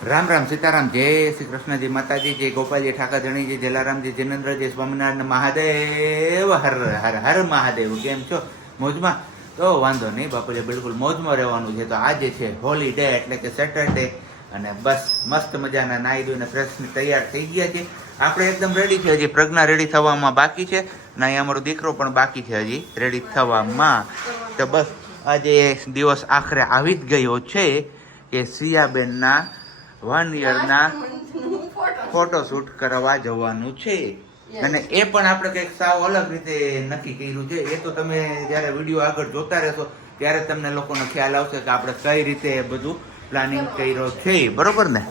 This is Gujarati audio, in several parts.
રામ રામ સીતારામ જય શ્રી કૃષ્ણજી માતાજી જય ગોપાલજી ઠાકરધણીજી જલારામજી જિનેન્દ્રજી સ્વામિનારાયણ મહાદેવ હર હર હર મહાદેવ. કેમ છો? મોજમાં? તો વાંધો નહીં બાપુજી, બિલકુલ મોજમાં રહેવાનું છે. તો આજે છે હોલીડે એટલે કે સેટરડે, અને બસ મસ્ત મજાના નાહી ધોઈને ફ્રેશ તૈયાર થઈ ગયા છે. આપણે એકદમ રેડી છે. હજી પ્રજ્ઞા રેડી થવામાં બાકી છે, અને અહીંયા અમારો દીકરો પણ બાકી છે હજી રેડી થવામાં. તો બસ આજે દિવસ આખરે આવી જ ગયો છે કે સિયાબેનના 1 યરના ફોટોશૂટ કરવા જવાનું છે. અને એ પણ આપણે કંઈક સાવ અલગ રીતે નક્કી કર્યું છે. એ તો તમે જ્યારે વિડીયો આગળ જોતા રહેશો ત્યારે તમને લોકોનો ખ્યાલ આવશે કે આપણે કઈ રીતે બધું પ્લાનિંગ કર્યો છે. બરોબર ને?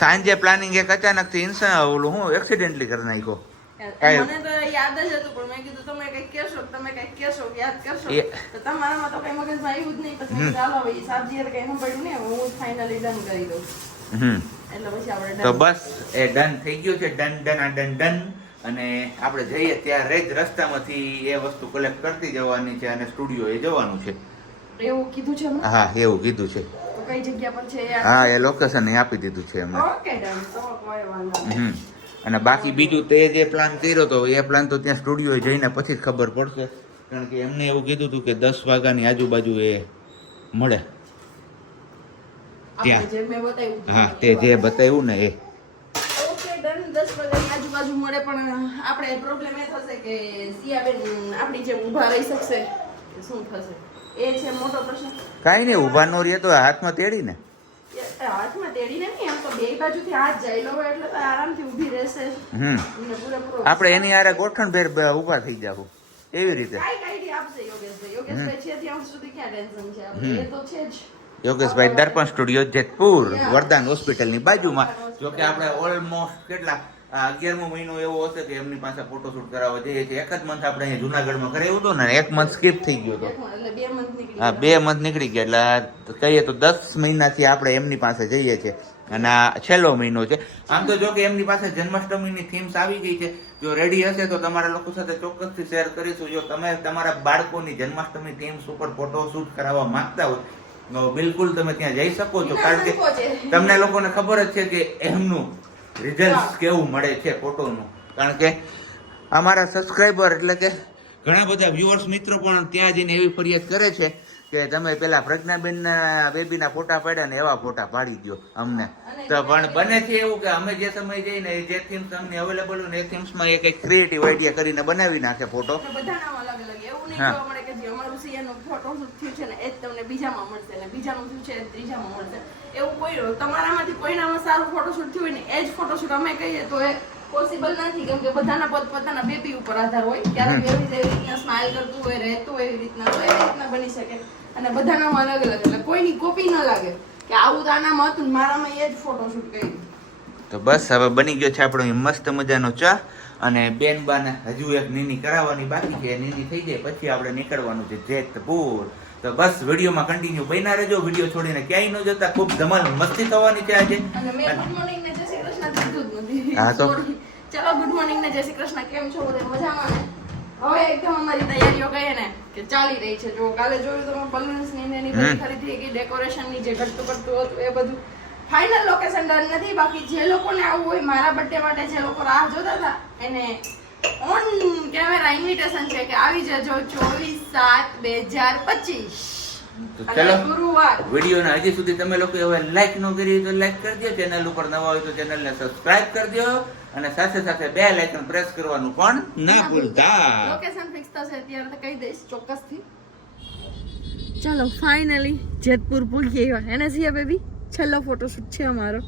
સાંજે પ્લાનિંગ એક અચાનક થી ઓલું હું એક્સિડેન્ટલી કરી નાખ્યો. મને તો યાદ જ હતું, પણ મેં કીધું તમે કઈક કહેશો, યાદ કરશો તો તમારામાં તો કઈ મગજમાં આવ્યું જ નહીં. પછી ચાલો ભાઈ સાબજી કઈ સાંભળ્યું ને, હું ફાઇનલી ડન કરી દઉં. એટલે પછી આપણે તો બસ એ ડન થઈ ગયું છે. ડન. અને આપણે જઈએ ત્યારે જ રસ્તામાંથી એ વસ્તુ કલેક્ટ કરતી જવાની છે અને સ્ટુડિયો એ જવાનું છે. એવું કીધું છે એમને? હા, એવું કીધું છે. તો કઈ જગ્યા પર છે? હા, એ લોકેશન આપી દીધું છે એમને. Okay done. તો કોઈ વાંધો નહીં. અને બાકી બીજું તે જે પ્લાન કર્યો તો એ પ્લાન તો ત્યાં સ્ટુડિયો જઈને પછી જ ખબર પડશે. કારણ કે એમને એવું કીધું હતું કે 10 વાગ્યાની આજુબાજુ એ મળે ત્યાં. જે મેં બતાવ્યું. હા, તે જે બતાવ્યું ને એ. Okay done. 10 વાગ્યાની આજુબાજુ મળે, પણ આપણે પ્રોબ્લેમ એ થશે કે સિયાબેન આપણી જેમ ઊભા રહી શકશે કે શું થશે? એ છે મોટો પ્રશ્ન. કાંઈ નહીં, ઊભા નો રહે તો હાથમાં તેડી ને. હાથમાં તેડીને નહીં, એમ તો બે બાજુથી હાથ જઈ લો એટલે તો આરામથી ઊભી રહેશે. આપણે એની હારે ગોઠણ ભેર ઊભા થઈ જાવ એવી રીતે. કાઈ આપશે યોગેશભાઈ. યોગેશભાઈ છે ત્યાં સુધી ક્યાં ટેન્શન છે આપણે? એ તો છે જ. યોગેશભાઈ દર્પણ સ્ટુડિયો જેતપુર, વરદાન હોસ્પિટલની બાજુમાં. જો કે આપણે ઓલમોસ્ટ કેટલા 11મો મહિનો એવો હશે કે એમની પાસે ફોટોશૂટ કરાવવા જઈએ છીએ. એક જ મંથ આપણે અહીંયા જુનાગઢમાં કરાવ્યું હતું ને, 1 મંથ સ્કીપ થઈ ગયો હતો. એટલે 2 મંથ નીકળી. હા, 2 મંથ નીકળી ગયા. એટલે કહીએ તો 10 મહિનાથી આપણે એમની પાસે જઈએ છીએ, અને આ છેલ્લો મહિનો છે. આમ તો જો કે એમની પાસે જન્માષ્ટમીની થીમ્સ આવી ગઈ છે. જો રેડી હશે તો તમારા લોકો સાથે ચોક્કસથી શેર કરીશું. જો તમે તમારા બાળકોની જન્માષ્ટમી થીમ્સ ઉપર ફોટોશૂટ કરાવવા માંગતા હોય તો બિલકુલ તમે ત્યાં જઈ શકો છો. કારણ કે તમને લોકોને ખબર જ છે કે એમનું રિઝલ્ટ કેવું મળે છે ફોટોનું. કારણ કે અમારા સબસ્ક્રાઈબર એટલે કે ઘણા બધા વ્યુઅર્સ મિત્રો પણ ત્યાં જઈને એવી ફરિયાદ કરે છે કે તમે પેલા પ્રજ્ઞાબેનના બેબીના ફોટા પાડ્યા ને એવા ફોટા પાડી દો અમને. તો પણ બને છે એવું કે અમે જે સમય જઈને જે થીમ્સ અમને અવેલેબલ હોય ને એ થીમ્સમાં એ કંઈક ક્રિએટિવ આઈડિયા કરીને બનાવી નાખે ફોટો. બધાના અલગ અલગ. એવું નહીં જોવા મળે કે જે અમારું સિયાનું ફોટોશૂટ થયું છે ને એ જ તમને બીજામાં મળશે, ને બીજાનું થયું છે એ ત્રીજામાં મળશે. એવું કોઈ તમારામાંથી કોઈનામાં સારું ફોટોશૂટ થયું હોય ને એ જ ફોટોશૂટ અમે કહીએ તો એ પોસિબલ નથી. કેમ કે બધાના પોતપોતાના બેબી ઉપર આધાર હોય. ક્યારેક એવી રીતના સ્માઇલ કરતું હોય, રહેતું હોય એવી રીતના, તો એવી રીતના બની શકે. અને બધાનામાં અલગ અલગ, એટલે કોઈની કોપી ન લાગે કે આવું તો આનામાં હતું, મારામાં એ જ ફોટોશૂટ કર્યું. તો બસ હવે બની ગયો છે આપણો મસ્ત મજાનો ચા. અને બેન બાને હજુ એક નીની કરાવવાની બાકી છે. નીની થઈ જાય પછી આપણે નીકળવાનું છે જેતપુર. તો બસ વિડીયોમાં કન્ટિન્યુ બન્યા રહેજો. વિડીયો છોડીને ક્યાંય ન જતા. ખૂબ ધમાલ મસ્તી થવાની છે આજે. અને મેં ગુડ મોર્નિંગ ને જય શ્રી કૃષ્ણ કીધું જ નથી. હા તો ચલો ગુડ મોર્નિંગ ને જય શ્રી કૃષ્ણ. કેમ છો? બધા મજામાં ને? હવે એકદમ અમારી તૈયારીઓ કહીએ ને કે ચાલી રહી છે. જો કાલે જોયું તો બલૂન્સ ની એની બધી ખરીદી થઈ ગઈ. ડેકોરેશન ની જે ઘટતું પડતું હતું એ બધું ફાઇનલ લોકેશન ડન નથી. બાકી જે લોકોને આવવું હોય મારા બર્થડે માટે, જે લોકો રાહ જોતા હતા એને ઓન કેમેરા ઇન્વિટેશન છે કે આવી જજો 24/7/2025. ચલો ગુરુવાર. વિડીયોને હજી સુધી તમે લોકો હવે લાઈક ન કરી તો લાઈક કરી દો. ચેનલ ઉપર નવા હોય તો ચેનલને સબસ્ક્રાઇબ કરી દો, અને સાથે સાથે બે લાઇકન પ્રેસ કરવાનું પણ ના ભૂલતા. લોકેશન ફિક્સ થશે ત્યારે તો કહી દઈશ ચોક્કસથી. ચાલો ફાઇનલી જેતપુર પહોંચી ગયા. એને સિયા બેબી છેલ્લો ફોટોશૂટ છે અમારો.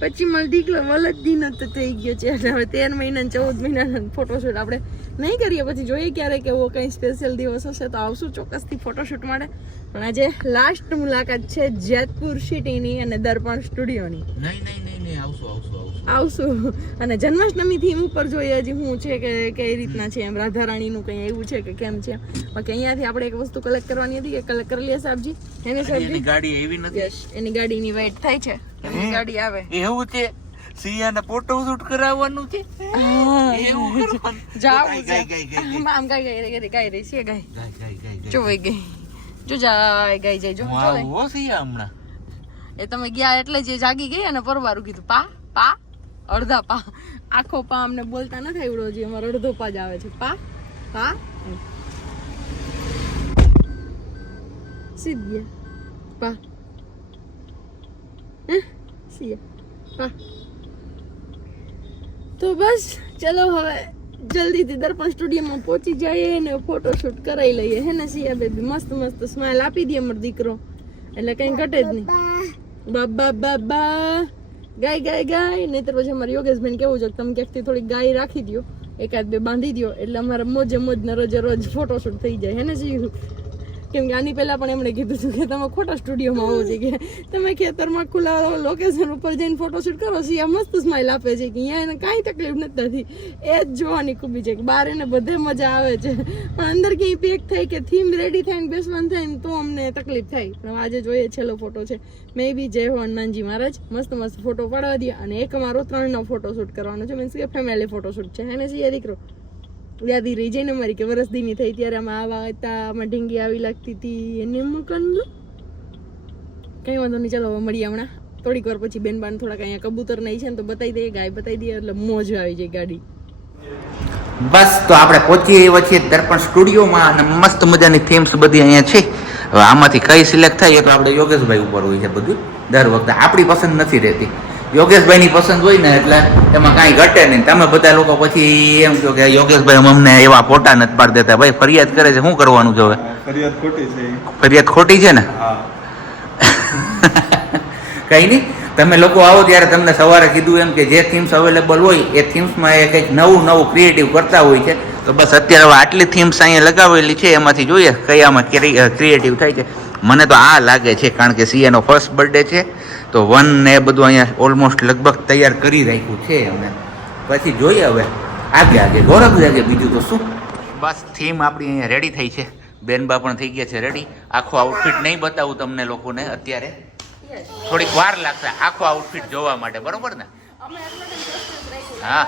પછી મારો દીકરો વલદ દિન તો થઈ ગયો છે. એટલે હવે 13 મહિના 14 મહિનાનો ફોટોશૂટ આપણે નહીં કરીએ. પછી જોઈએ ક્યારેક એવો કંઈ સ્પેશિયલ દિવસ હશે તો આવશું ચોક્કસથી ફોટોશૂટ માટે. પણ આજે લાસ્ટ મુલાકાત છે જેતપુર સિટીની અને દર્પણ સ્ટુડિયોની. નહીં આવશું. અને જન્માષ્ટમી થીમ ઉપર જોઈએ હજી શું છે કે કઈ રીતના છે, એમ રાધા રાણીનું કંઈ એવું છે કે કેમ છે. બાકી અહીંયાથી આપણે એક વસ્તુ કલેક્ટ કરવાની હતી કે કલેક્ટ કરી લઈએ સાહેબજી. એની ગાડી એવી નથી. યસ, એની ગાડીની વેઇટ થાય છે. એની ગાડી આવે એવું છે. સિયાને ફોટોશૂટ કરાવવાનું છે. એવું કરવાનું. જાવું છે. આમ ગાય રહી છે. ગાય જોઈ ગઈ. જો જાય ગાય જાય. જો આવો સિયા હમણાં એ તમે ગયા એટલે જે જાગી ગઈ અને પરવારું કીધું પા પા અડધા પા આખો પા અમને બોલતા નથી આવડો જે અમારો અડધો પા જ આવે છે પા પા સીધી પા સિયા પા તો બસ ચલો હવે જલ્દીથી દર્પણ સ્ટુડિયોમાં પહોંચી જઈએ ને ફોટોશૂટ કરાવી લઈએ હે ને સિયા બેબી મસ્ત મસ્ત સ્માઈલ આપી દે અમારો દીકરો એટલે કઈ ઘટે જ નહીં બાબા બાબા ગાય ગાય ગાય નહીતર પછી અમારે યોગેશભાઈ કેવું છે તમે ક્યાંકથી થોડી ગાય રાખી દો એકાદ બે બાંધી દો એટલે અમારે મોજે મોજ ને રોજે રોજ ફોટોશૂટ થઈ જાય હે ને સિયું કેમ કે આની પહેલા પણ એમણે કીધું હતું કે તમે ખોટા સ્ટુડિયોમાં આવો છે કે તમે ખેતરમાં ખુલ્લા લોકેશન ઉપર જઈને ફોટોશૂટ કરો સિયા મસ્ત સ્માઈલ આપે છે કે અહીંયા એને કાંઈ તકલીફ નથી થતી એ જ જોવાની ખૂબી છે કે બહાર એને બધે મજા આવે છે પણ અંદર ક્યાંય પેક થાય કે થીમ રેડી થાય ને બેસવાનું થાય ને તો અમને તકલીફ થાય પણ આજે જોઈએ છેલ્લો ફોટો છે મે બી જય હનુમાનજી મહારાજ મસ્ત મસ્ત ફોટો પાડવા દે અને એક અમારો 3નો ફોટોશૂટ કરવાનો છે મીન્સ કે ફેમિલી ફોટોશૂટ છે હે ને સિયા દીકરો યાદી રહી જાય ને મારી કે વરસદીની થઈ ત્યારે આમાં આવા હતા આમાં ઢીંગી આવી લાગતી હતી એને મૂકન કઈ વાંધો નહીં ચાલો હવે મળીએ હમણાં થોડીક વાર પછી બેન બાન થોડાક અહીંયા કબૂતર નહીં છે ને તો બતાવી દઈએ ગાય બતાવી દઈએ એટલે મોજ આવી જાય ગાડી બસ તો આપણે પહોંચી આવ્યા છીએ દર્પણ સ્ટુડિયોમાં અને મસ્ત મજાની થીમ્સ બધી અહીંયા છે હવે આમાંથી કઈ સિલેક્ટ થાય એ તો આપણે યોગેશભાઈ ઉપર હોય છે બધું દર વખતે આપણી પસંદ નથી રહેતી યોગેશભાઈની પસંદ હોય ને એટલે એમાં કાંઈ ઘટે નહીં તમે બધા લોકો પછી એમ કહો કે યોગેશભાઈ અમને એવા ફોટા નથી પાડી દેતા ભાઈ ફરિયાદ કરે છે શું કરવાનું છે હવે ફરિયાદ ખોટી છે ફરિયાદ ખોટી છે ને હા કઈ નહીં તમે લોકો આવો ત્યારે તમને સવારે કીધું એમ કે જે થીમ્સ અવેલેબલ હોય એ થીમ્સમાં એ કંઈક નવું નવું ક્રિએટિવ કરતા હોય છે તો બસ અત્યારે હવે આટલી થીમ્સ અહીંયા લગાવેલી છે એમાંથી જોઈએ કયામાં ક્રિએટિવ થાય છે મને તો આ લાગે છે કારણ કે સીએનો ફર્સ્ટ બર્થડે છે તો વન ને એ બધું અહીંયા ઓલમોસ્ટ લગભગ તૈયાર કરી રાખ્યું છે અમે પછી જોઈએ હવે આગે આગે ગૌરવ લાગે બીજું તો શું બસ થીમ આપણી અહીંયા રેડી થઈ છે બેનબા પણ થઈ ગયા છે રેડી આખો આઉટફિટ નહીં બતાવું તમને લોકોને અત્યારે થોડીક વાર લાગશે આખો આઉટફિટ જોવા માટે બરોબર ને હા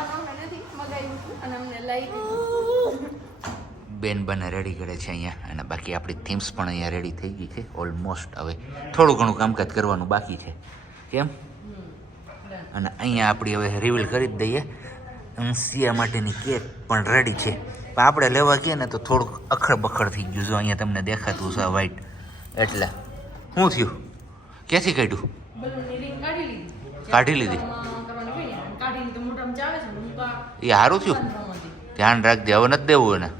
બેન બને રેડી કરે છે અહીંયા અને બાકી આપણી થીમ્સ પણ અહીંયા રેડી થઈ ગઈ છે ઓલમોસ્ટ હવે થોડું ઘણું કામકાજ કરવાનું બાકી છે કેમ અને અહીંયા આપણી હવે રિવીલ કરી જ દઈએ સિયા માટેની કેક પણ રેડી છે પણ આપણે લેવા કહીએ ને તો થોડુંક અખડ બખડ થઈ ગયું જો અહીંયા તમને દેખાતું છે વ્હાઈટ એટલે શું થયું ક્યાંથી કાઢ્યું કાઢી લીધી એ સારું થયું ધ્યાન રાખજે હવે નથી દેવું એને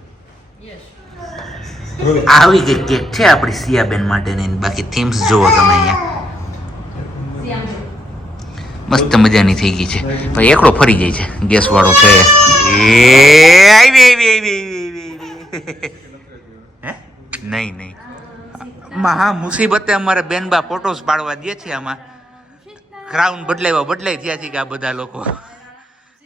આવી ગઈ કેક છે આપણી સિયાબેન માટેની બાકી થીમ્સ જુઓ તમે અહીંયા મસ્ત મજાની થઈ ગઈ છે પણ એકડો ફરી જાય છે ગેસ વાળો છે એ આવી હે નહીં હા મુસીબતે અમારે બેનબા ફોટોસ પાડવા દે છે આમાં ક્રાઉન બદલાઈ થયા છે કે આ બધા લોકો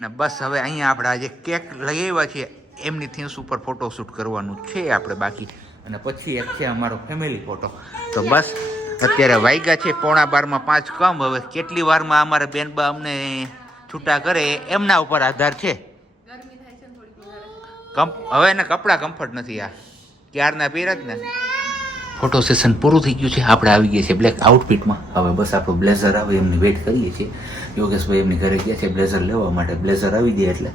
ને બસ હવે અહીંયા આપણે આજે કેક લઈ આવ્યા છીએ એમની થીમ્સ ઉપર ફોટોશૂટ કરવાનું છે આપણે બાકી અને પછી એક છે અમારો ફેમિલી ફોટો તો બસ અત્યારે વાગ્યા છે 11:45 કમ હવે કેટલી વારમાં અમારે બેનબા અમને છૂટા કરે એમના ઉપર આધાર છે હવે એને કપડાં કમ્ફર્ટ નથી આ ક્યારના પહેર્યા જ ને ફોટો સેશન પૂરું થઈ ગયું છે આપણે આવી ગયા છીએ બ્લેક આઉટફિટમાં હવે બસ આપણું બ્લેઝર આવે એમની વેઇટ કરીએ છીએ યોગેશભાઈ એમની ઘરે ગયા છે બ્લેઝર લેવા માટે બ્લેઝર આવી ગયા એટલે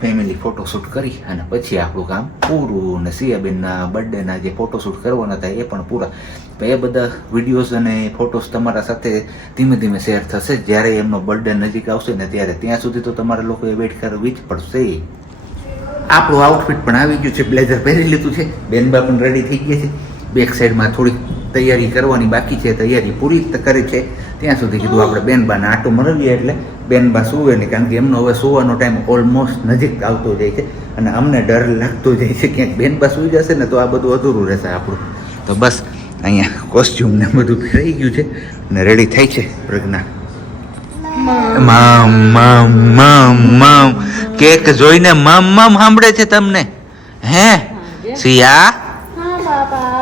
ફેમિલી ફોટોશૂટ કરી અને પછી આપણું કામ પૂરું અને સિયાબેનના બર્થડેના જે ફોટોશૂટ કરવાના હતા એ પણ પૂરા એ બધા વિડીયોઝ અને ફોટોસ તમારા સાથે ધીમે ધીમે શેર થશે જ્યારે એમનો બર્થડે નજીક આવશે ને ત્યારે ત્યાં સુધી તો તમારા લોકોએ વેઇટ કરવી જ પડશે આપણું આઉટફિટ પણ આવી ગયું છે બ્લેઝર પહેરી લીધું છે બેનબા પણ રેડી થઈ ગયા છે બેક સાઈડમાં થોડીક તૈયારી કરવાની બાકી છે તૈયારી પૂરી કરી છે ત્યાં સુધી કીધું આપણે બેનબાને આટો મરવીએ એટલે બેનબા સુવે નહીં કારણ કે એમનો હવે સુવાનો ટાઈમ ઓલમોસ્ટ નજીક આવતો જાય છે અને અમને ડર લાગતો જાય છે ક્યાંક બેનબા સુઈ જશે ને તો આ બધું અધૂરું રહેશે આપણું તો બસ અહીંયા કોસ્ચ્યુમ ને બધું પહેરાઈ ગયું છે અને રેડી થઈ છે પ્રજ્ઞા મમ કેક જોઈને મમ સાંભળે છે તમને હે સિયા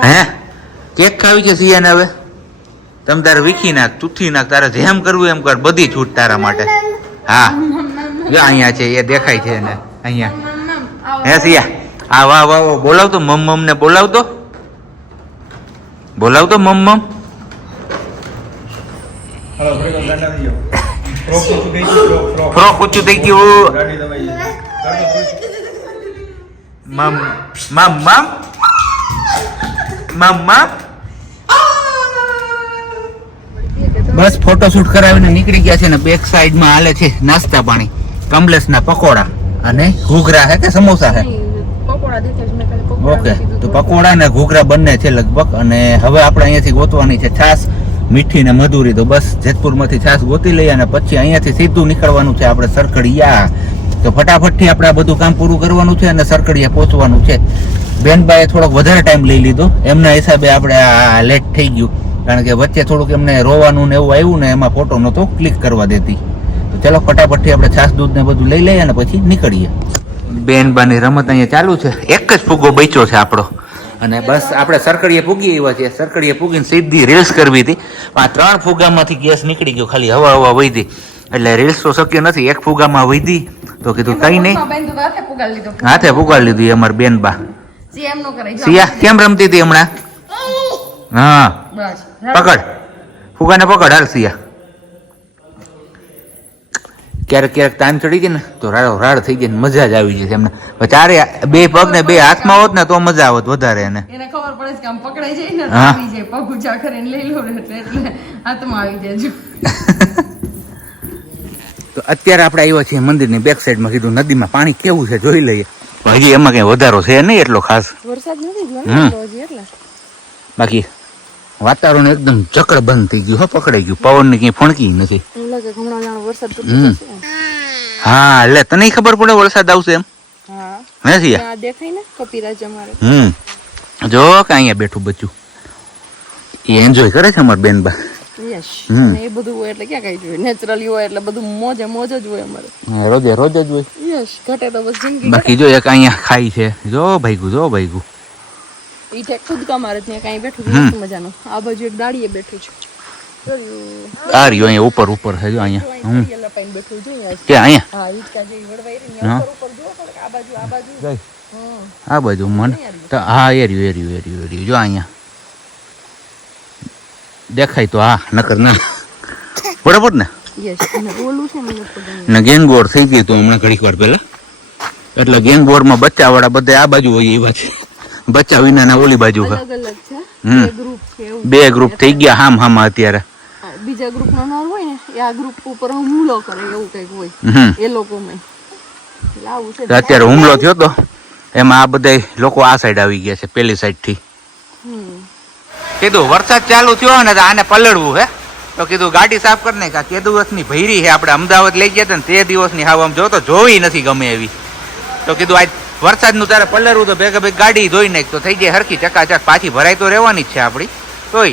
હે કેક ખાવી છે સિયાને હવે તમે તારે વીખી નાખ તૂથી નાખ તારે જેમ કરવું એમ કર બધી છૂટ તારા માટે હા જો અહીંયા છે એ દેખાય છે ને અહીંયા હે સિયા આ વાહ વાહ બોલાવતો મમ ને બોલાવતો મમ ફ્રોક ઊંચું થઈ ગયું. મમ મમ મમ મમ મમ. બસ ફોટોશૂટ કરાવીને નીકળી ગયા છે ને બેક સાઈડ માં હાલે છે નાસ્તા પાણી. કમલેશના પકોડા અને ઘૂઘરા હે કે સમોસા હે? પકોડા દેખાય છે, મેં ખાલી પકોડા ઓકે, કીધું તો પકોડા ને ઘૂઘરા બંને છે લગભગ. અને હવે આપણે અહીંયાથી ગોતવાની છે છાસ મીઠી ને મધુરી. તો બસ જેતપુર માંથી છાસ ગોતી લઈએ અને પછી અહીંયાથી સીધું નીકળવાનું છે આપણે સરકડિયા. તો ફટાફટથી આપણે આ બધું કામ પૂરું કરવાનું છે અને સરકડિયા પહોંચવાનું છે. બેનબાએ થોડોક વધારે ટાઈમ લઈ લીધો, એમના હિસાબે આપણે આ લેટ થઈ ગયું, કારણ કે વચ્ચે થોડુંક એમને રોવાનું ને એવું આવ્યું ને એમાં ફોટો નહોતો ક્લિક કરવા દેતી. તો ચલો ફટાફટથી આપણે છાસ દૂધ ને બધું લઈ લઈએ અને પછી નીકળીએ. બેનબાની રમત અહીંયા ચાલુ છે. એક જ ફુગ્ગો બચ્યો છે આપણો અને બસ આપણે સરકડીએ પૂગી આવ્યા છીએ. સરકડીએ પૂગીને સીધી રીલ્સ કરવી હતી. આ 3 ફુગ્ગામાંથી ગેસ નીકળી ગયો, ખાલી હવા વધી, એટલે રીલ્સ તો શક્ય નથી. એક ફુગ્ગામાં વધી તો કીધું કઈ નહીં, હાથે પુગાડી લીધું અમારી બેનબા. સિયા કેમ રમતી હતી હમણાં? હા પકડ ફુગાને, પકડ હાલ સિયા. ક્યારેક ક્યારેક તાન ચડી જાય ને તો રાડો રાડ થઈ જાય, મજા જ આવી જાય એમને. ચારે બે પગ ને બે હાથમાં હોત ને તો મજા આવત વધારે. એને ખબર પડે કે આમ પકડાઈ જાય ને, હા. આવી જાય પગ ઊંચા કરીને લઈ લો એટલે હાથમાં આવી જાય. તો અત્યારે આપણે આવ્યા છીએ મંદિરની બેક સાઈડમાં. કીધું નદીમાં પાણી કેવું છે જોઈ લઈએ. પણ હજી એમાં કઈ વધારો છે નહીં એટલો ખાસ. વરસાદ નથી એટલે બાકી વાતાવરણ એકદમ ચક્ર બંધ થઈ ગયું, હો પકડાઈ ગયું, પવન ની કઈ ફણકી નથી. એવું લાગે કે હમણાં જાણે વરસાદ હા એટલે તને ખબર પડે વરસાદ આવશે એમ? હા હે સિયા? આ દેખાય ને કપિરાજ અમારે. જો કે અહીંયા બેઠું બચ્ચું એ એન્જોય કરે છે અમાર બેનબા. યસ, એ બધું હોય એટલે ક્યાં કઈ જોઈએ, નેચરલી હોય એટલે બધું મોજે મોજ જ હોય અમારે. રોજે રોજ જ હોય. યસ, ઘટે તો બસ જિંદગી. બાકી જો એક અહીંયા ખાઈ છે, જો ભાઈગું, જો ભાઈગું. ઈ ઠેક કૂદકા મારે ત્યાં કાંઈ બેઠું છે મસ્ત મજાનું. આ બાજુ એક દાડીએ બેઠું છે. આ રહ્યો અહીંયા ઉપર ઉપર છે જો અહીંયા. લપાઈને બેઠું છે અહીંયા. કે અહીંયા? હા, ઈચકા જેવી વળવાઈ રહી ને ઉપર જો થોડુંક આ બાજુ. આ બાજુ મને તો હા એર્યું જો અહીંયા દેખાય તો હા, નકર ના. બરાબર ને? યસ, અને ઓલું છે ને ને ગેંગોર થઈ ગઈ તો હમણાં ઘડીક વાર પહેલા. એટલે ગેંગોરમાં બચ્ચા વાળા બધા આ બાજુ હોય એવા છે, બચ્ચા વિનાના ઓલી બાજુ છે. અલગ અલગ છે. બે ગ્રુપ છે એવું. બે ગ્રુપ થઈ ગયા હામાં અત્યારે. બીજા ગ્રુપ નો નામ હોય ને એ આ ગ્રુપ ઉપર હુમલો કરે એવું કઈક હોય એ લોકોમાં. એટલે આવું છે. તો અત્યારે હુમલો થયો તો એમાં આ બધા લોકો આ સાઈડ આવી ગયા છે, પેલી સાઈડ થી. કીધું વરસાદ ચાલુ થયો ને તો આને પલળવું હે, તો કીધું ગાડી સાફ કરી નાખ. તે દિવસની ભૈરી છે, આપણે અમદાવાદ લઈ ગયા હતા ને તે દિવસની હાવ આમ જો તો જોવી નથી ગમે એવી. તો કીધું આજ વરસાદનું તારે પલળવું તો ભેગા ભેગ ગાડી ધોઈ નાખ તો થઈ જાય હરખી ચકાચક. પાછી ભરાઈ તો રહેવાની જ છે આપણી.